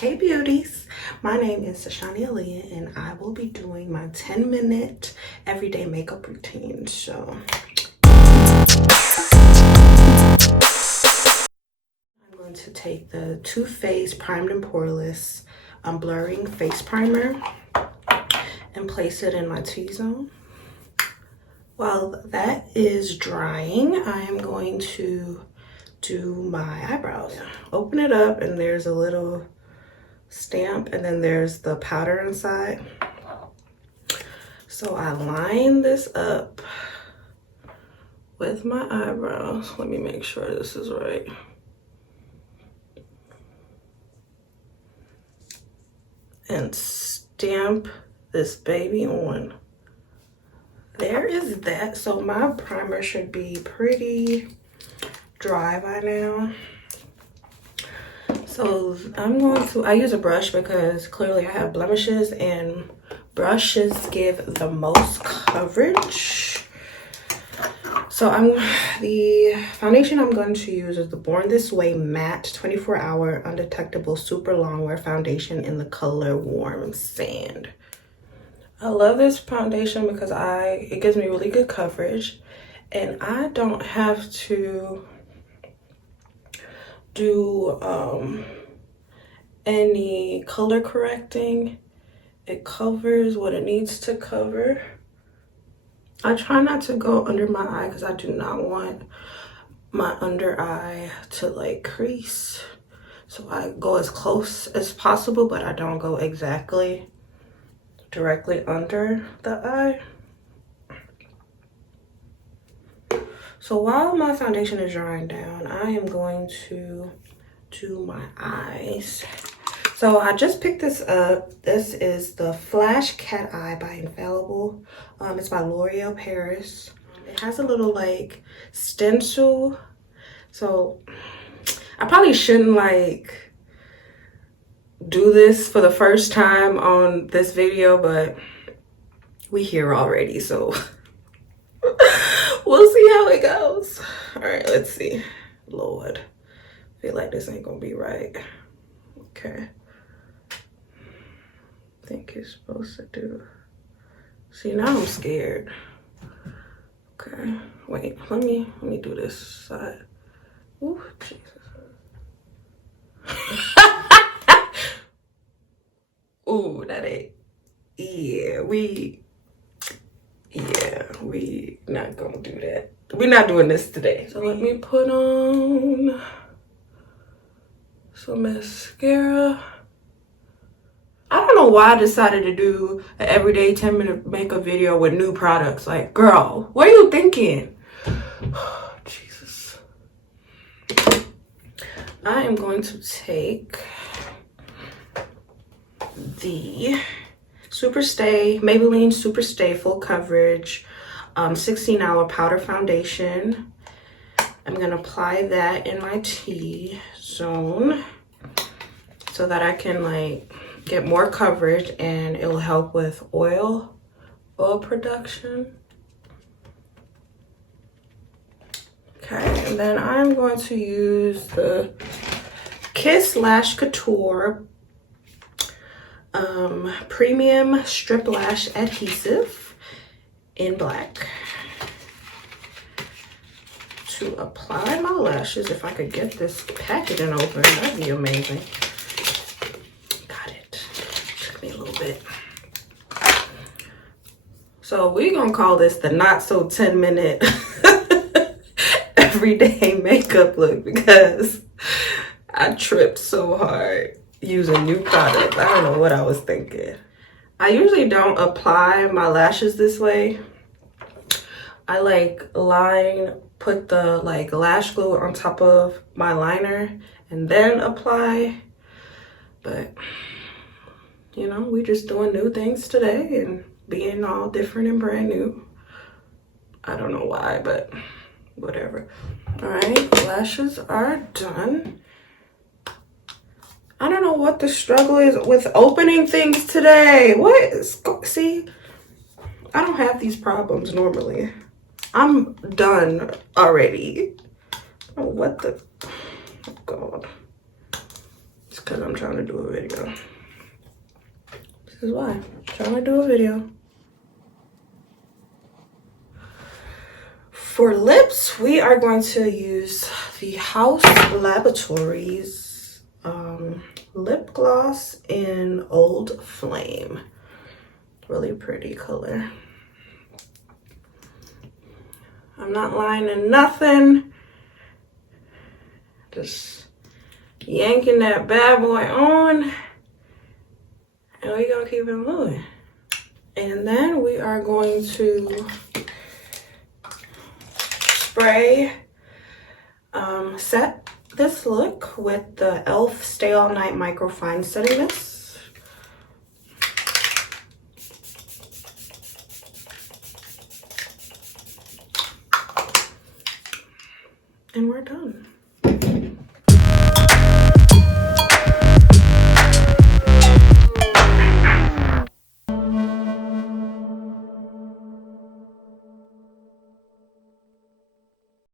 Hey beauties, my name is Sashani Aaliyah and I will be doing my 10-minute everyday makeup routine. So I'm going to take the Too Faced Primed and Poreless Blurring Face Primer and place it in my T-zone. While that is drying, I am going to do my eyebrows. Open it up and there's a little stamp and then there's the powder inside. So I line this up with my eyebrows. Let me make sure this is right. And stamp this baby on. There is that. So my primer should be pretty dry by now. So I use a brush because clearly I have blemishes and brushes give the most coverage. So the foundation I'm going to use is the Born This Way Matte 24-Hour Undetectable Super Longwear Foundation in the color Warm Sand. I love this foundation because it gives me really good coverage and I don't have to do any color correcting. It covers what it needs to cover. I try not to go under my eye because I do not want my under eye to like crease. So I go as close as possible, but I don't go exactly directly under the eye. So while my foundation is drying down, I am going to do my eyes. So I just picked this up. This is the Flash Cat Eye by Infallible. It's by L'Oreal Paris. It has a little like stencil. So I probably shouldn't like do this for the first time on this video, but we here already, so we'll see how it goes. All right, let's see. Lord, I feel like this ain't gonna be right. Okay. I think it's supposed to do. See, now I'm scared. Okay, wait, let me do this side. Ooh, Jesus. Ooh, that ain't. Yeah, we not gonna do that. We're not doing this today. So let me put on some mascara. I don't know why I decided to do an everyday 10-minute makeup video with new products. Like, girl, what are you thinking? Oh, Jesus. I am going to take the Maybelline Super Stay Full Coverage 16-Hour Powder Foundation. I'm going to apply that in my T-zone so that I can like get more coverage and it will help with oil production. Okay, and then I'm going to use the Kiss Lash Couture Premium Strip Lash Adhesive in black to apply my lashes. If I could get this packaging open, that'd be amazing. Got it. Took me a little bit. So we're gonna call this the not so 10-minute everyday makeup look because I tripped so hard using new products. I don't know what I was thinking. I usually don't apply my lashes this way. I like put the like lash glue on top of my liner and then apply. But you know, we just doing new things today and being all different and brand new. I don't know why, but whatever. All right, lashes are done. I don't know what the struggle is with opening things today. See, I don't have these problems normally. I'm done already. Oh, what the, oh God. It's because I'm trying to do a video. This is why I'm trying to do a video. For lips, we are going to use the HAUS LABORATORIES lip gloss in Old Flame. Really pretty color. I'm not lining nothing. Just yanking that bad boy on. And we're gonna keep it moving. And then we are going to spray, set this look with the e.l.f. Stay All Night Microfine Setting Mist. And we're done.